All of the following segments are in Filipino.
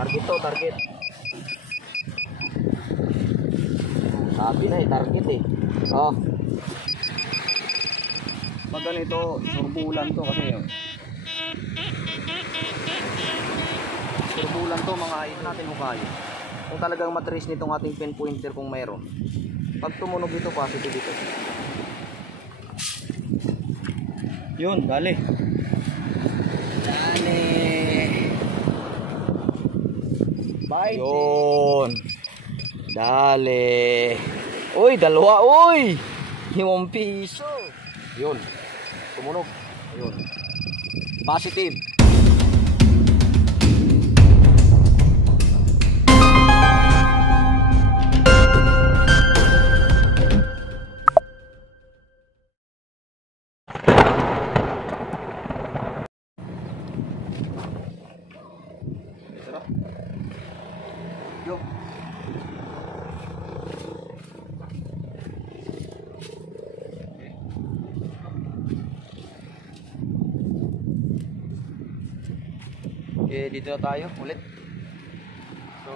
Target to, target. Sabi na target Oh. Pag ganito, surbulan to kasi yun. Surbulan to mga ito natin hukayo. Kung talagang matrace nitong ating pin pointer kung mayroon. Pag tumunog ito, positive ito. Yun, dali. Dali. Bye. Yun. Dali. Uy, dalawa, uy. 5 piso. Yun. Tumunog. Yun. Positive. Yo. Okay, dito na tayo ulit. So,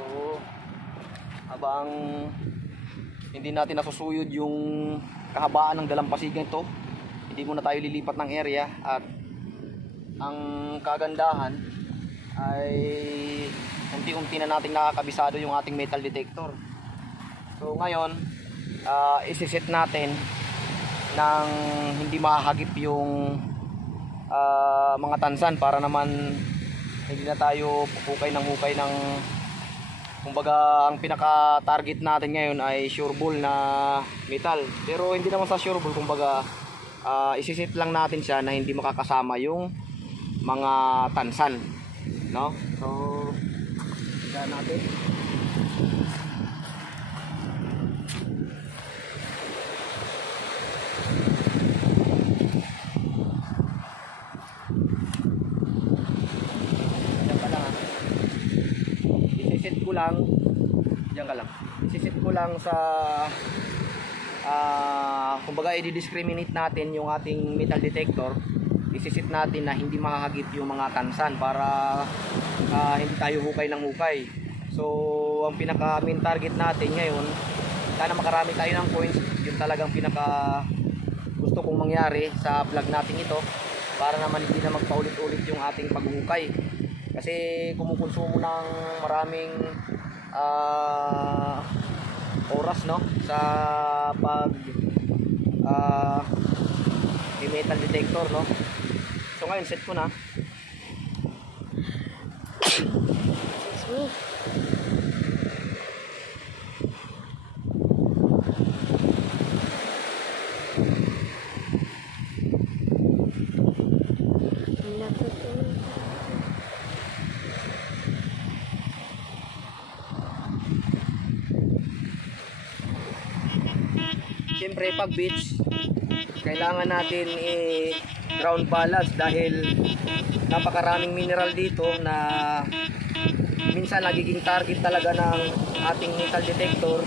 habang hindi natin nasusuyod yung kahabaan ng dalampasigan ito, hindi muna tayo lilipat ng area. At ang kagandahan ay unti-unti na natin nakakabisado yung ating metal detector. So ngayon, isiset natin nang hindi mahagip yung mga tansan para naman hindi na tayo hukay ng kumbaga ang pinaka target natin ngayon ay sure ball na metal. Pero hindi naman sa sure ball, kumbaga isiset lang natin siya na hindi makakasama yung mga tansan, no? So yan natin. Diyan ka lang. Isisit ko lang sa kumbaga i-discriminate natin yung ating metal detector. Isisit natin na hindi makahagip yung mga tansan para hindi tayo hukay ng hukay. So ang pinaka main target natin ngayon, sana makarami tayo ng coins. Yung talagang pinaka gusto kong mangyari sa vlog natin ito, para naman hindi na magpaulit-ulit yung ating paghuhukay. Kasi kumukonsumo ng maraming oras, no, sa pag metal detector, no. So ngayon set ko na. Siyempre pag beach, kailangan natin i-ground balance dahil napakaraming mineral dito na minsan nagiging target talaga ng ating metal detector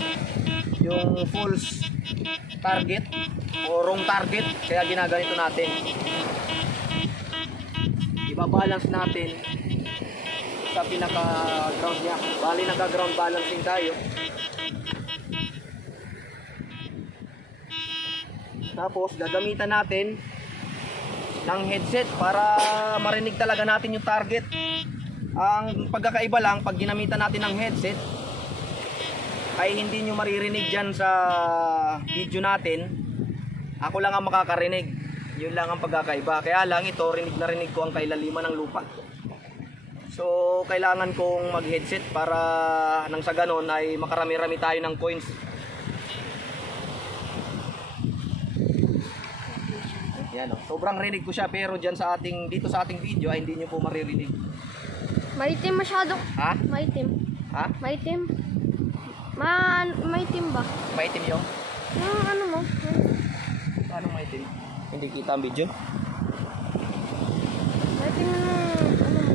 yung false target o wrong target, kaya ginaganito natin. Ibabalance natin sa pinaka ground niya. Bali nag-ground balancing tayo. Tapos gagamitan natin ng headset para marinig talaga natin yung target. Ang pagkakaiba lang, pag ginamitan natin ng headset ay hindi nyo maririnig dyan sa video natin. Ako lang ang makakarinig. Yun lang ang pagkakaiba. Kaya lang ito, rinig na rinig ko ang kailaliman ng lupa. So kailangan kong mag headset para nang sa ganon ay makarami-rami tayo ng coins. Yan, oh. Sobrang rinig ko siya, pero dyan sa ating, dito sa ating video ay hindi nyo po maririnig. Maitim masyado. Ha? Maitim. Ha? Maitim. Maitim ba? Maitim yung? Yung ano mo? Anong maitim? Hindi kita ang video? Maitim yung ano mo?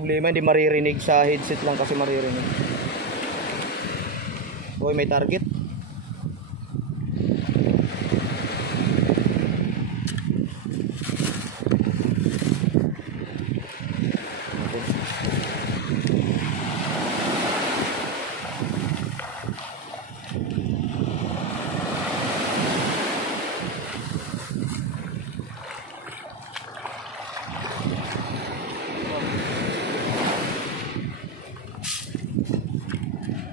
problema, hindi maririnig sa headset lang kasi maririnig. Uy, may target.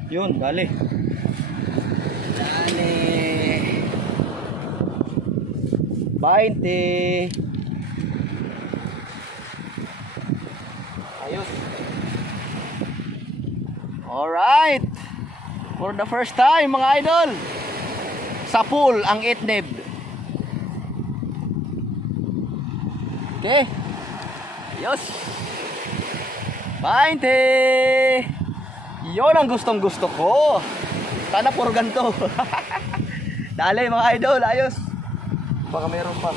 Yun, dali. Dali. 20. Ayos. Alright. For the first time mga idol, sa pool ang itnib. Okay. Ayos. 20. Yon ang gustong gusto ko. Sana puro ganito. Dali mga idol, ayos. Baka meron pa.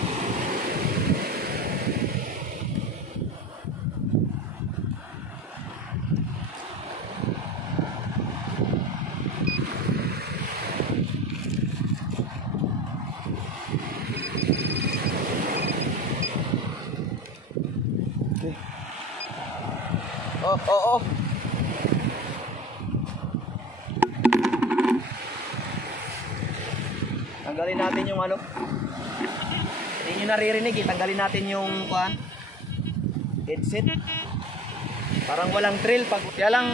Okay. Oh. Tanggalin natin yung ano. Hindi nyo naririnig eh. Tanggalin natin yung headset. Parang walang thrill. Kaya lang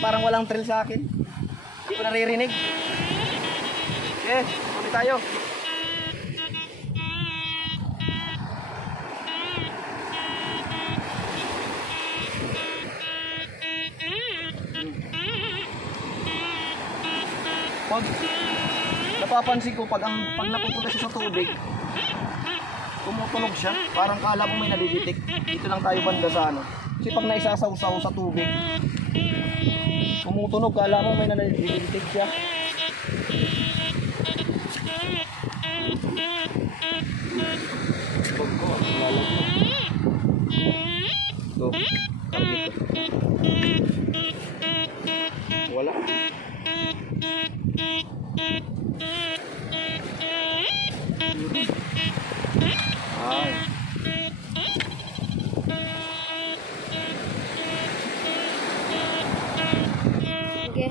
parang walang thrill sa akin. Hindi ko naririnig. Okay, ulit tayo. Pag napapansin ko pag napupunta siya sa tubig, tumutunog siya. Parang kala mo may nadidetect. Dito lang tayo banda sa ano. Kasi pag naisasaw-saw sa tubig, tumutunog, kala mo may nadidetect siya. Pag ko, lalag mo. Go. Target. Wala. Ay. Okay.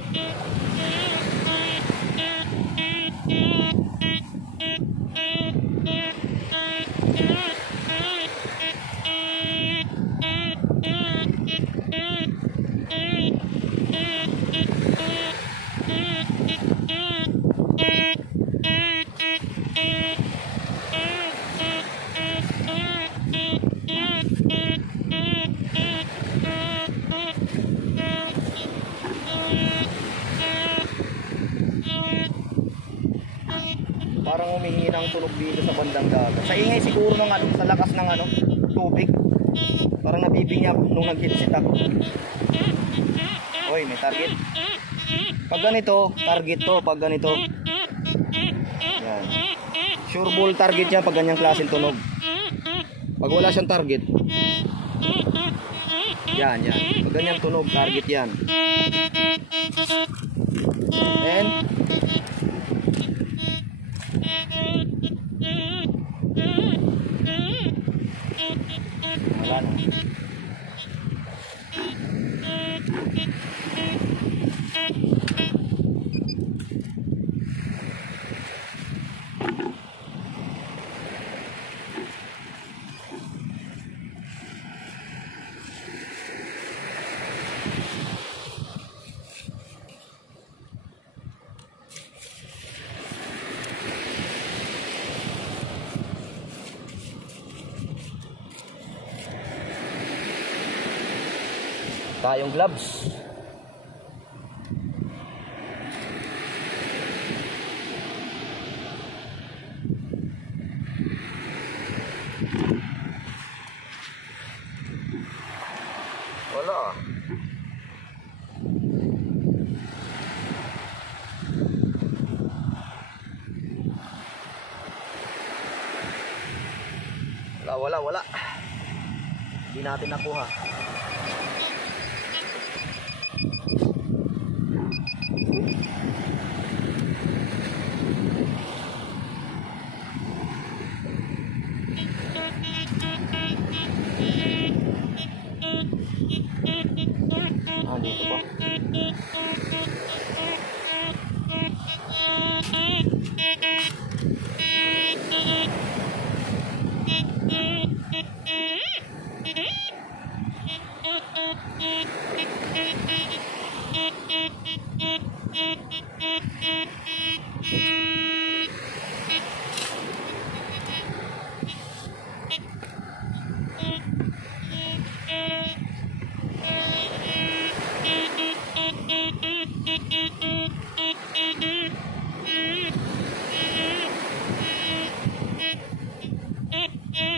Parang humihingi ng tunog dito sa bandang dagat. Sa ingay siguro ng ano, sa lakas ng ano, tubig. Parang nabibingyak nung nag-headset ako. Oy, may target. Pag ganito, target to. Pag ganito, yan. Sure ball target yan pag ganyang klaseng tunog. Pag wala siyang target, yan. Pag ganyang tunog, target yan. Then, wala na. Tayong gloves. Wala. Wala. Hindi natin nakuha. Ah, dito ba?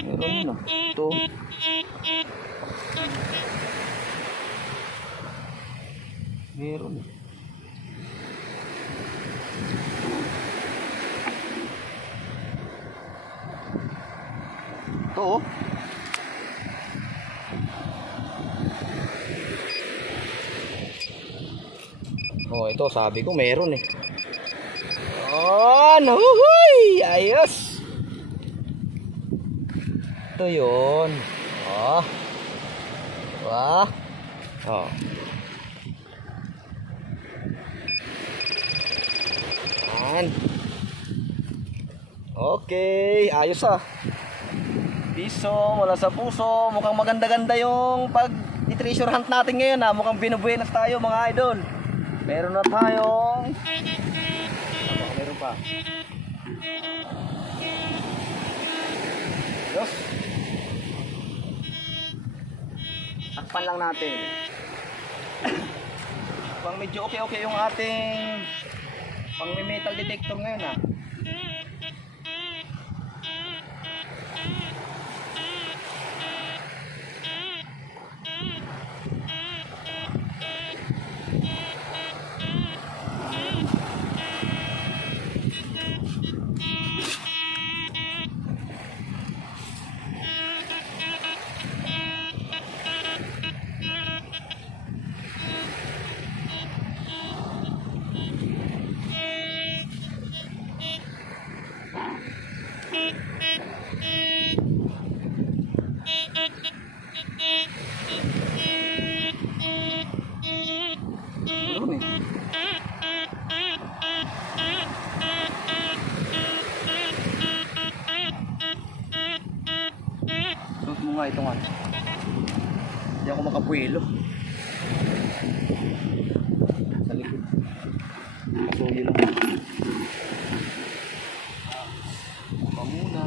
Meron na. Ito. Meron. Ito oh. Oh, ito sabi ko meron eh. Oh, nahuhuy! Ayos! Ito yun. Oh. Wah. Oh. Yan. Okay, ayos ah. Piso, wala sa puso. Mukhang maganda-ganda yung pag-treasure hunt natin ngayon ah. Mukhang binubuenas tayo mga idol. Meron na tayong meron pa. Yes. Takpan lang natin. Pang medyo okay yung ating pang metal detector ngayon ah. Suot mo nga ito nga. Hindi ako makapuelo. Sa likod. Pasuyo lang. Pamuna.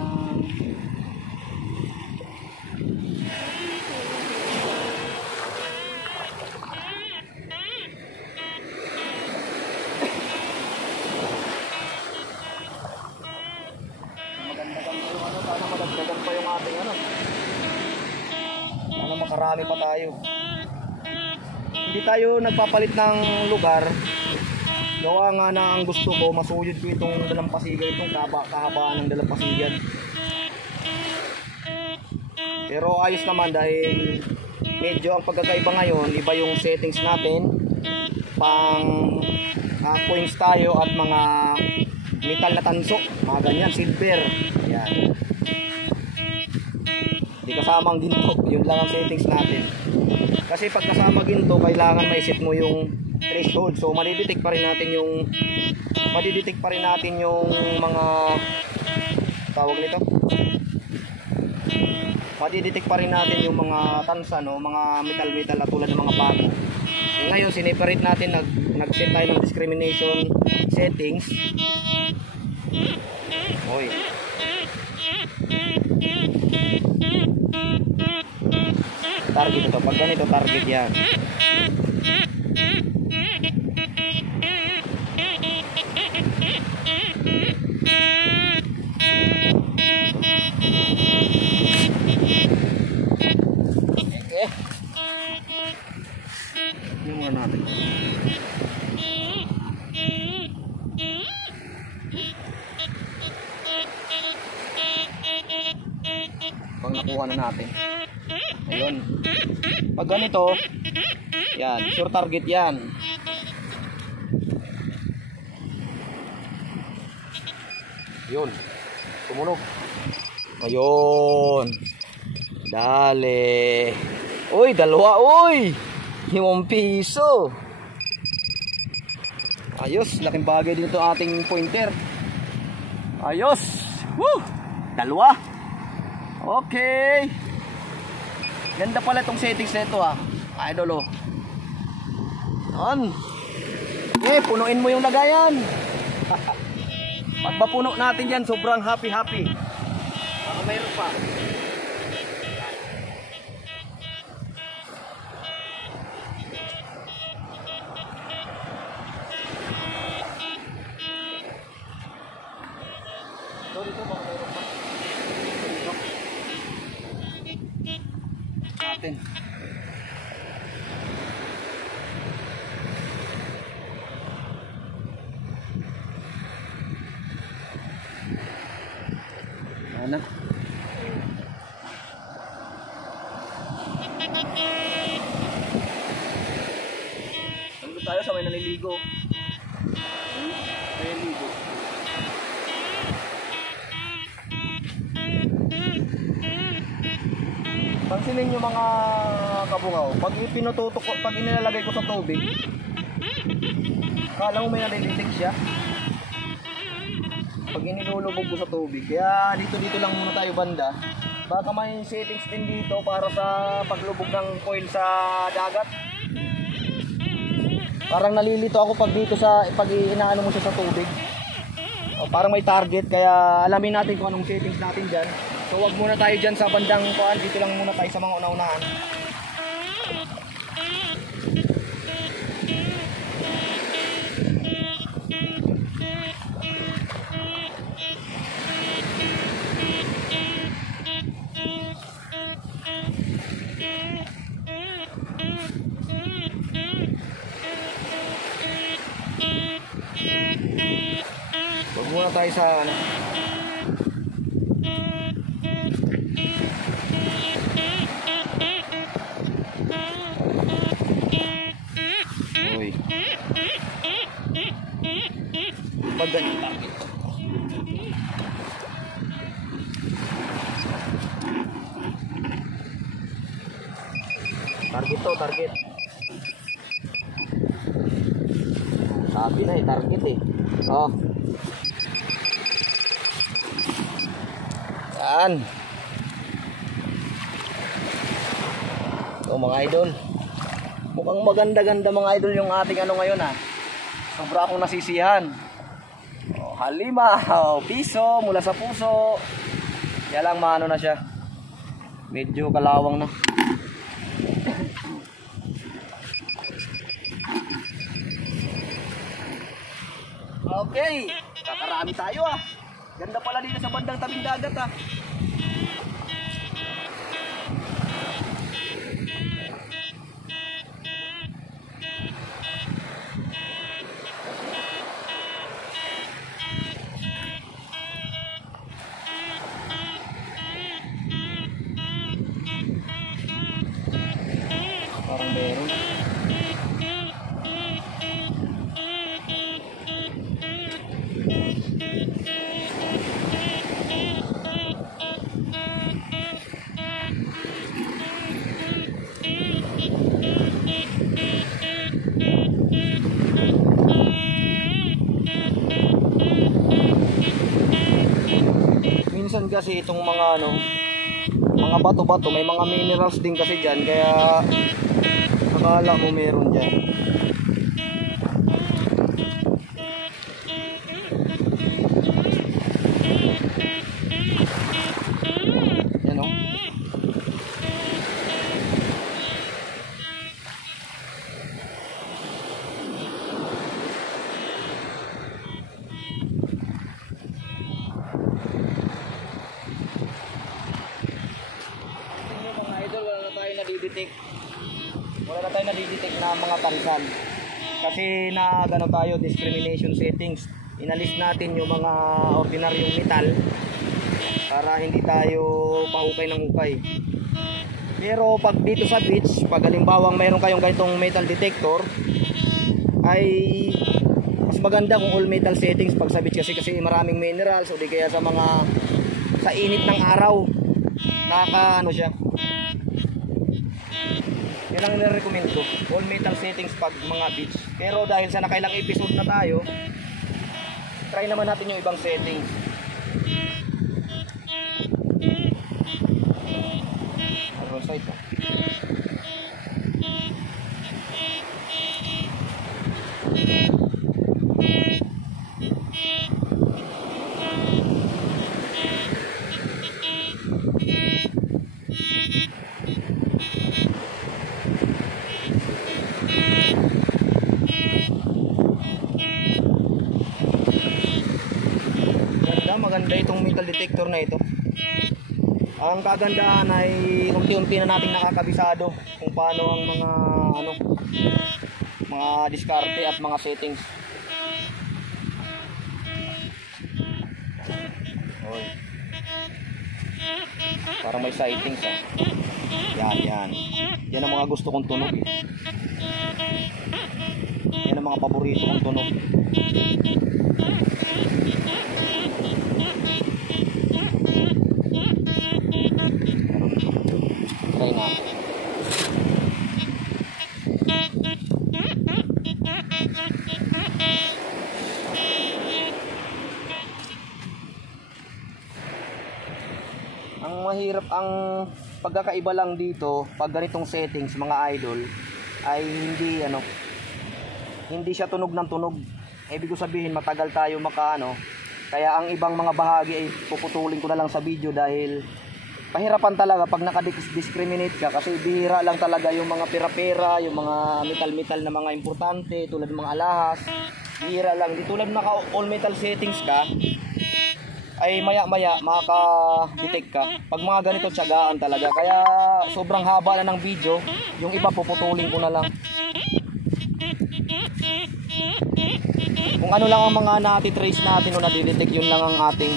Sana madagdagan pa yung ating ano. Sana makarami pa tayo. Hindi tayo nagpapalit ng lugar. Gawa nga na ang gusto ko, masuyod ko itong dalampasigan, itong kahabaan ng dalampasigan. Pero ayos naman dahil medyo ang pagkakaiba ngayon, iba yung settings natin. Pang coins tayo at mga metal na tanso, mga ganyan, silver. Ayan. Hindi kasama ang ginto, yun lang ang settings natin. Kasi pag kasama ginto, kailangan maiset mo yung threshold. So madidetect pa rin natin yung mga tawag nito. Madidetect pa rin natin yung mga tansa, no, mga metal na tulad ng mga bago. Ngayon sineparate natin, nag-set tayo ng discrimination settings. Oy. Target ito, pag ganito target yan. Okay. Yung muna natin. Pag nakuha na natin. Ayun. Pag ganito, yan, sure target yan. Yun. Tumunog. Ayun. Dale. Uy, dalawa, uy. 5 piso. Ayos, laking bagay dito ating pointer. Ayos. Woo! Dalawa. Okay. Ganda pala itong settings na ito, idol, oh. Yan. Punuin mo yung lagayan. Pag mapuno natin yan, sobrang happy. Baka mayroon pa. Dito, baka mayroon pa. Dito. Natin. Ano? Nandito tayo sa may naliligo. Naliligo. Pansinin nyo mga kabungaw, pag pinututok ko, pag inilalagay ko sa tubig, kala mo may nalilitik siya. Pag inilulubog ko sa tubig, kaya dito lang muna tayo banda. Baka may settings din dito para sa paglubog ng coil sa dagat. Parang nalilito ako pag dito pag inaano mo siya sa tubig. Parang may target, kaya alamin natin kung anong settings natin dyan. So wag muna tayo dyan sa bandang kuan, dito lang muna tayo sa mga una-unahan. Wag muna tayo sa ano. Uy. Maganda. Target to, target. Sabi na target Oh. Yan. So mga idol, mukhang maganda-ganda mga idol yung ating ano ngayon Sobra akong nasisihan. Halimaw, piso mula sa puso. Kaya lang maano na siya. Medyo kalawang na. Okay, kakarami tayo Ganda pala dito sa bandang tabing dagat Parang meron. Minsan kasi itong mga mga bato-bato, may mga minerals din kasi diyan, kaya akala mo meron diyan. Yan wala na tayo nadidetect na mga tansan kasi na tayo discrimination settings. Inalis natin yung mga ordinaryong metal para hindi tayo pahukay ng hukay. Pero pag dito sa beach, pag halimbawang mayroon kayong ganitong metal detector, ay mas maganda kung all metal settings pag sa beach kasi maraming minerals o di kaya sa mga sa init ng araw ano siya. Yan ang nire-recommend ko, all metal settings pag mga beach. Pero dahil sa nakailang episode na tayo, try naman natin yung ibang settings. Roll side pa. Maganda itong metal detector na ito. Ang kagandahan ay unti-unti na nating nakakabisado kung paano ang mga diskarte at mga settings. Oy. Parang may sightings ah. Yan. Yan ang mga gusto kong tunog eh. Yan ang mga paborito kong tunog. Try natin. Ang mahirap, ang pagkakaiba lang dito pag ganitong settings mga idol ay hindi siya tunog ng tunog. Ibig ko sabihin matagal tayo kaya ang ibang mga bahagi ay puputulin ko na lang sa video dahil pahirapan talaga pag naka-discriminate ka kasi bihira lang talaga yung mga pera-pera, yung mga metal-metal na mga importante tulad ng mga alahas. Bihira lang. Di tulad naka all metal settings ka ay maya-maya makaka-detect ka. Pag mga ganito tiyagaan talaga. Kaya sobrang haba na ng video, yung iba puputulin ko na lang. Kung ano lang ang mga nati-trace natin o nadidetect, yun lang ang ating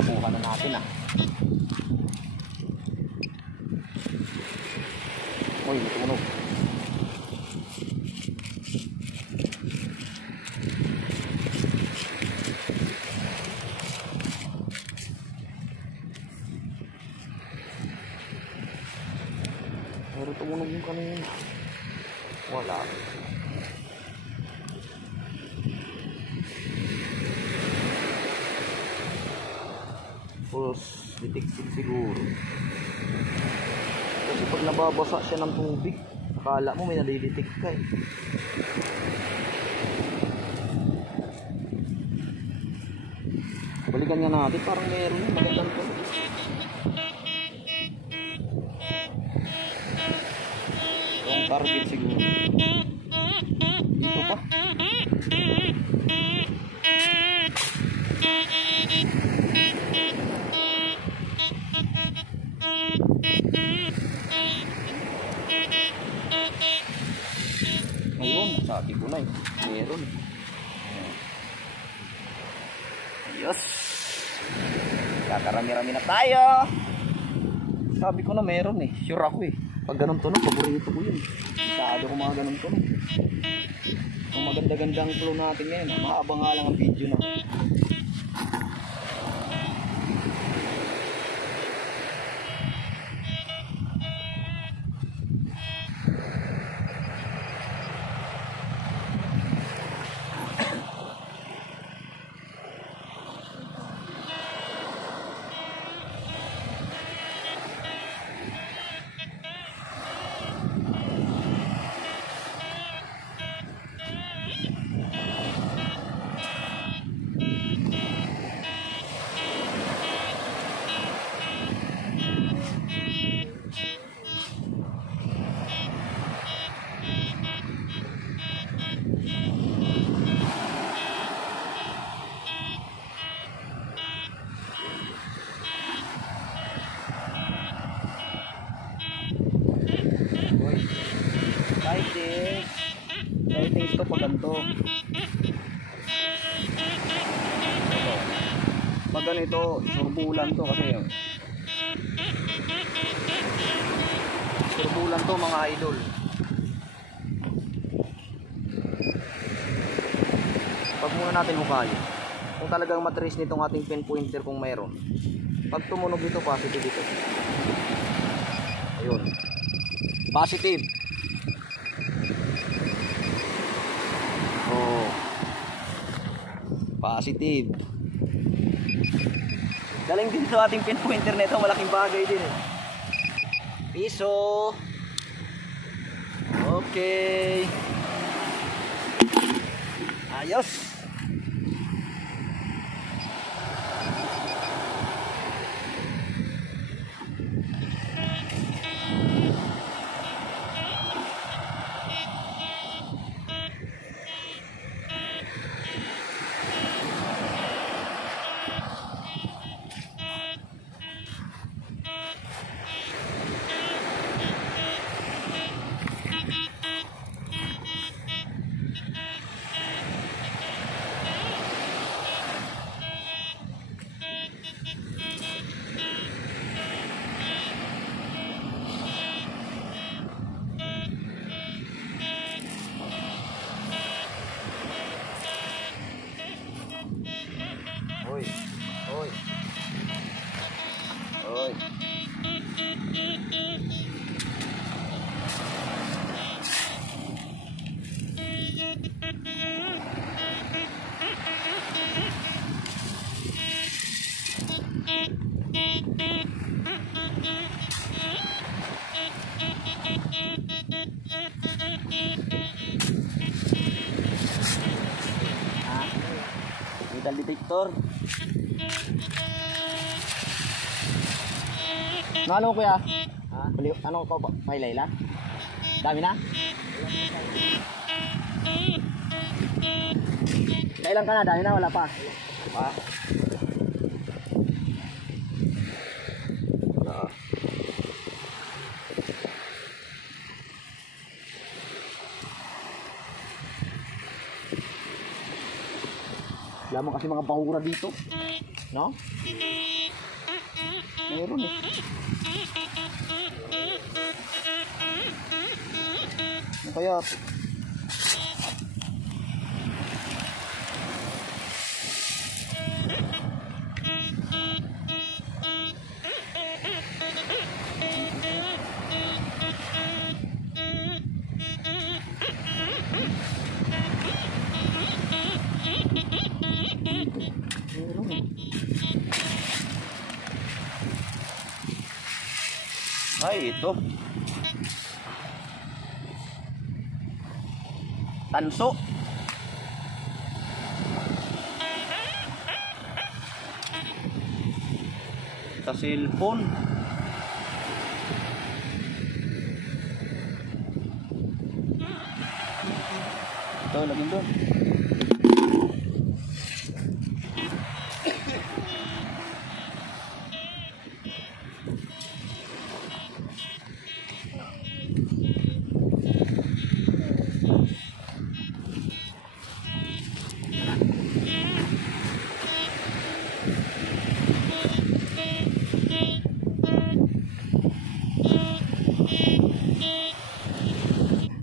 kuha na natin ah. Uy, natunog. Pero tumunog yung kanina. Wala. Pulse detective siguro. Kasi pag nababasa siya ng tubig, akala mo may nadidetect ka eh. Balikan nga natin, parang meron yung magandang to. Wrong target siguro. Dito pa. Ngayon, sabi ko na eh. Meron. Yes. Kakarami-rami na tayo. Sabi ko na meron eh. Sure ako eh. Pag ganun tunog, paborito ko yun. Masyado ko mga ganun tunog. Ang maganda-gandang flow natin ngayon. Mahaba nga lang ang video na. Sightings to pag ganito. pag ganito, surbulan to kasi surbulan to mga idol. Pag muna natin hukayin kung talagang matrace nitong ating pin pointer kung mayroon. Pag tumunog ito, positive ito. Ayun. Positive. Oh. Positive. Galing din sa ating pin pointer nito, malaking bagay din. Piso. Okay. Ayos. Oi, oi, oi. Metal detector. Ano kuya? Ha? Ano pa ba? May layla? Dami na? Kailan ka na? Dami na? Wala pa? Ha? Wala mo kasi mga bahura dito. No? Meron eh. Ano kaya? Meron eh. Ay, ito. Tanso. Sa cellphone. Ito, lagyan doon.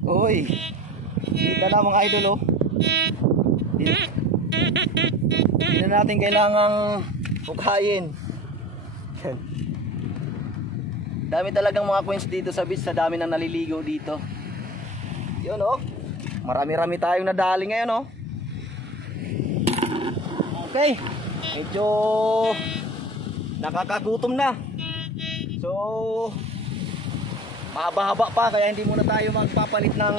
Hoy, kita na mga idol oh. Hindi na natin kailangang hukayin. Dami talagang mga coins dito sa beach, sa dami nang naliligo dito. Yun oh. Marami-rami tayong nadali ngayon oh. Okay, medyo nakakagutom na. So mahaba-haba pa kaya hindi muna tayo magpapalit ng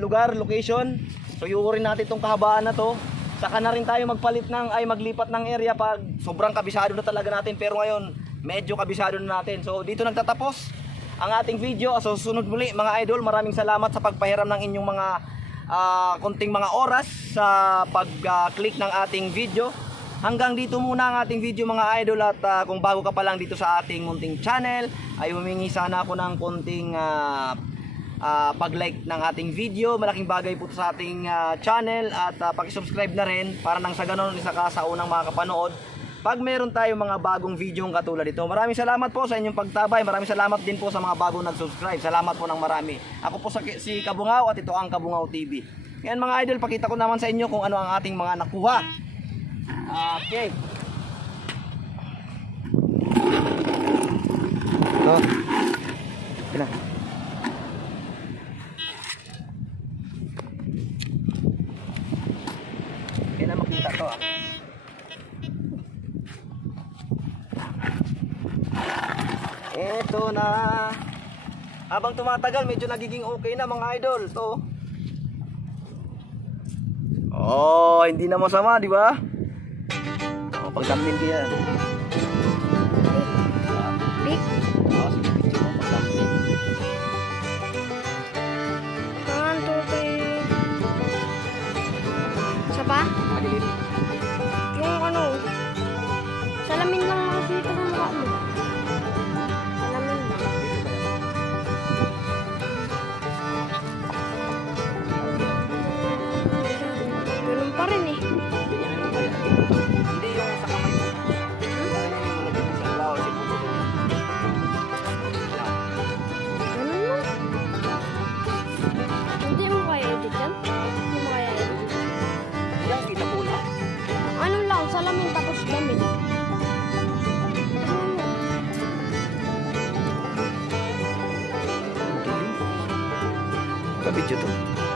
lugar, location. So yuurin natin itong kahabaan na to. Saka na rin tayo maglipat ng area pag sobrang kabisado na talaga natin. Pero ngayon medyo kabisado na natin. So dito nagtatapos ang ating video. So susunod muli mga idol, maraming salamat sa pagpahiram ng inyong mga konting mga oras sa pag-click ng ating video. Hanggang dito muna ang ating video mga idol, at kung bago ka pa lang dito sa ating munting channel ay humingi sana ako ng konting pag-like ng ating video. Malaking bagay po sa ating channel at paki-subscribe na rin para nang sa ganon isa ka sa unang makakapanood pag meron tayong mga bagong video katulad ito. Maraming salamat po sa inyong pagtabay. Maraming salamat din po sa mga bagong nag-subscribe. Salamat po ng marami. Ako po si Kabungaw at ito ang Kabungaw TV. Ngayon mga idol, pakita ko naman sa inyo kung ano ang ating mga nakuha. Okay. Ito. Ito na. Kaya na makita to Ito na. Habang tumatagal, medyo nagiging okay na mga idol. To. Oh, hindi na masama, di ba? Oh, pagdampin ko yan. Big. Oh, sige, picture mo pagdampin. 1, 2, 3. Isa pa? Malilit. Yung ano, salamin lang makikita sa mukha mo. Salamin lang. Ganun pa rin eh. Hindi yung sa kamay mo. Sa lao, si puso. Ganun lang. Hindi mo kaya edit yan? Hindi mo kaya edit? Yan, kita po na. Ano lang, salamin tapos damit. Kabidyo to.